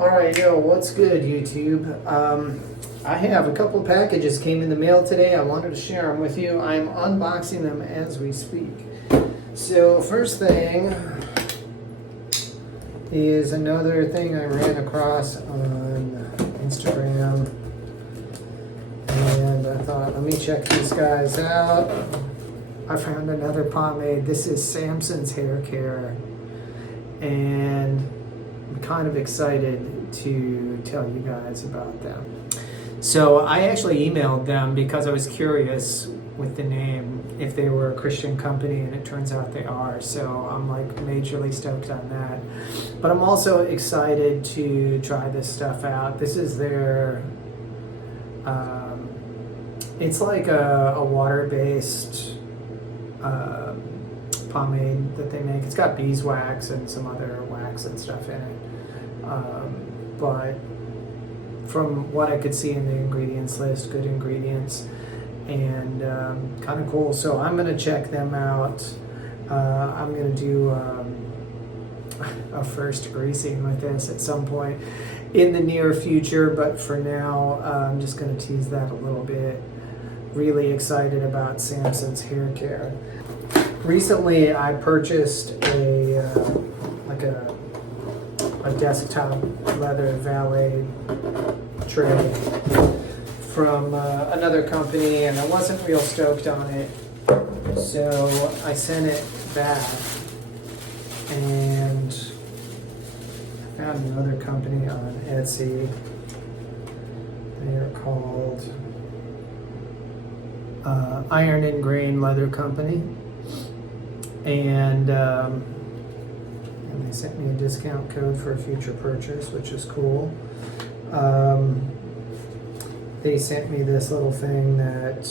Alright, yo, what's good, YouTube? I have a couple packages came in the mail today. I wanted to share them with you. I'm unboxing them as we speak. So, first thing is another thing I ran across on Instagram. And I thought, let me check these guys out. I found another pomade. This is Sampson's Haircare. And I'm kind of excited to tell you guys about them. So I actually emailed them because I was curious with the name if they were a Christian company, and it turns out they are. So I'm like majorly stoked on that. But I'm also excited to try this stuff out. This is their, it's like a water-based pomade that they make. It's got beeswax and some other wax and stuff in it. But from what I could see in the ingredients list, good ingredients, and kind of cool. So I'm gonna check them out. I'm gonna do a first greasing with this at some point in the near future, but for now, I'm just gonna tease that a little bit. Really excited about Sampson's Haircare. Recently, I purchased a desktop leather valet tray from another company, and I wasn't real stoked on it, so I sent it back and I found another company on Etsy. They are called Iron and Grain Leather Company, and they sent me a discount code for a future purchase, which is cool. They sent me this little thing that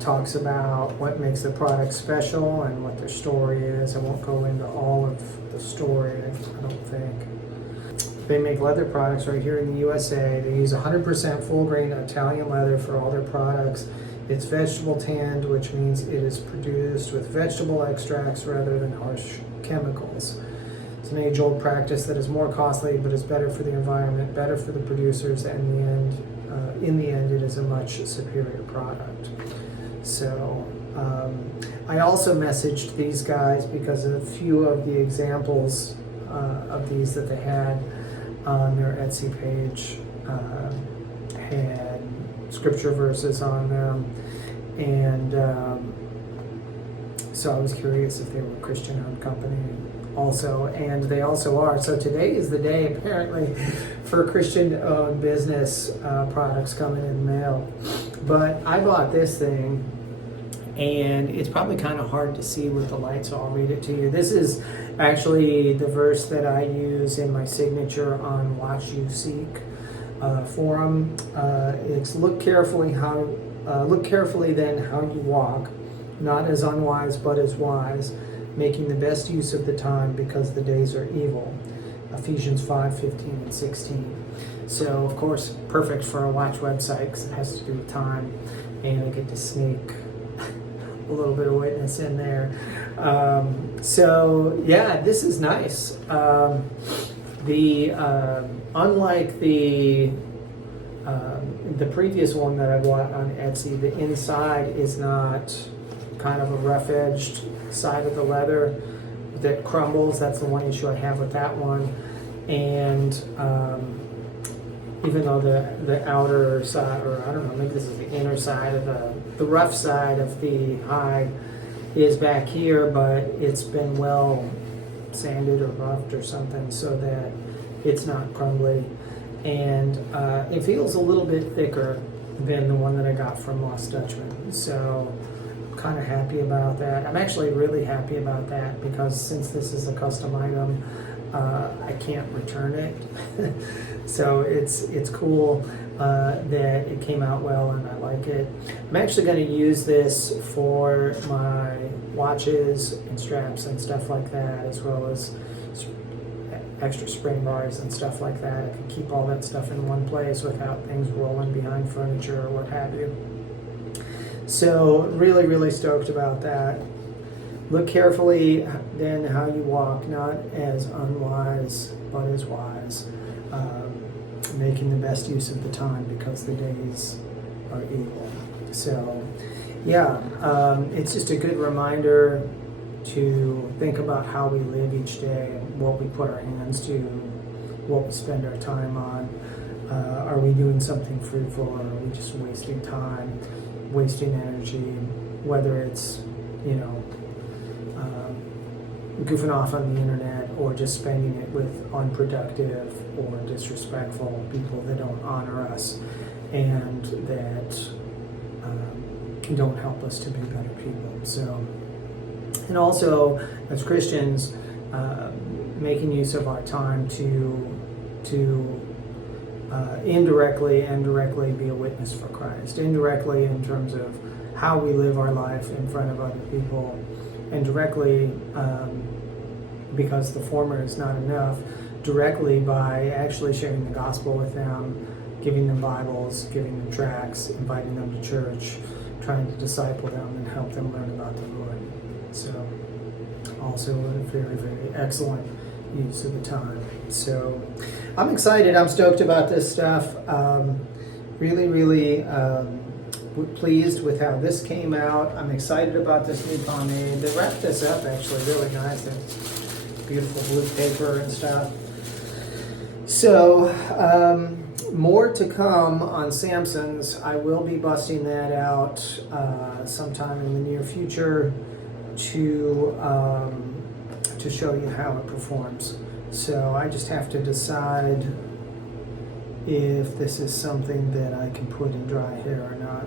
talks about what makes the product special and what their story is. I won't go into all of the story, I don't think. They make leather products right here in the USA. They use 100% full grain Italian leather for all their products. It's vegetable tanned, which means it is produced with vegetable extracts rather than harsh chemicals. It's an age-old practice that is more costly, but is better for the environment, better for the producers, and in the end, it is a much superior product. So, I also messaged these guys because a few of the examples of these that they had on their Etsy page had scripture verses on them, and so I was curious if they were a Christian-owned company also, and they also are. So today is the day, apparently, for Christian-owned business products coming in the mail. But I bought this thing, and it's probably kind of hard to see with the light, so I'll read it to you. This is actually the verse that I use in my signature on Watch You Seek forum. It's look carefully then how you walk, not as unwise but as wise, making the best use of the time because the days are evil. Ephesians 5:15 and 16. So of course, perfect for a watch website because it has to do with time, and I get to sneak a little bit of witness in there. So yeah, this is nice. Unlike the previous one that I bought on Etsy, the inside is not kind of a rough-edged side of the leather that crumbles. That's the one issue I have with that one. And even though the outer side, or I don't know, maybe this is the inner side of the rough side of the hide is back here, but it's been well sanded or roughed or something so that it's not crumbly. And it feels a little bit thicker than the one that I got from Lost Dutchman. So I'm kind of happy about that. I'm actually really happy about that because since this is a custom item, I can't return it. So it's cool that it came out well and I like it. I'm actually going to use this for my watches and straps and stuff like that, as well as extra spring bars and stuff like that. I can keep all that stuff in one place without things rolling behind furniture or what have you. So really, really stoked about that. Look carefully then how you walk, not as unwise, but as wise, making the best use of the time because the days are evil. So, yeah, it's just a good reminder to think about how we live each day, what we put our hands to, what we spend our time on. Are we doing something fruitful, or are we just wasting time, wasting energy, whether it's, goofing off on the internet or just spending it with unproductive or disrespectful people that don't honor us and that don't help us to be better people. So, and also as Christians, making use of our time to indirectly and directly be a witness for Christ. Indirectly in terms of how we live our life in front of other people, and directly, because the former is not enough, directly by actually sharing the gospel with them, giving them Bibles, giving them tracts, inviting them to church, trying to disciple them and help them learn about the Lord. So, also a very, very excellent use of the time. So, I'm excited. I'm stoked about this stuff. Really, pleased with how this came out. I'm excited about this new pomade. They wrapped this up actually really nice. Beautiful blue paper and stuff. So, more to come on Sampson's. I will be busting that out sometime in the near future to show you how it performs. So I just have to decide if this is something that I can put in dry hair or not.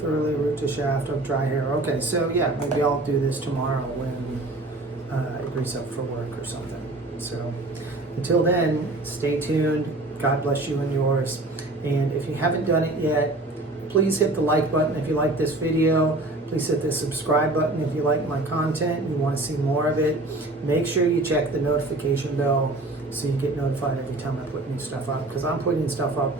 Thoroughly root to shaft of dry hair. Okay, so yeah, maybe I'll do this tomorrow when it agrees up for work or something. So until then, stay tuned. God bless you and yours. And if you haven't done it yet, please hit the like button if you like this video. Please hit the subscribe button if you like my content and you want to see more of it. Make sure you check the notification bell so you get notified every time I put new stuff up, because I'm putting stuff up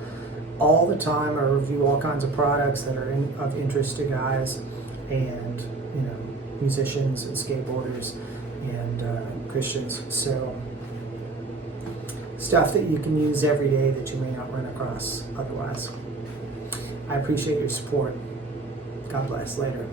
all the time. I review all kinds of products that are of interest to guys and musicians and skateboarders and Christians. So stuff that you can use every day that you may not run across otherwise. I appreciate your support. God bless. Later.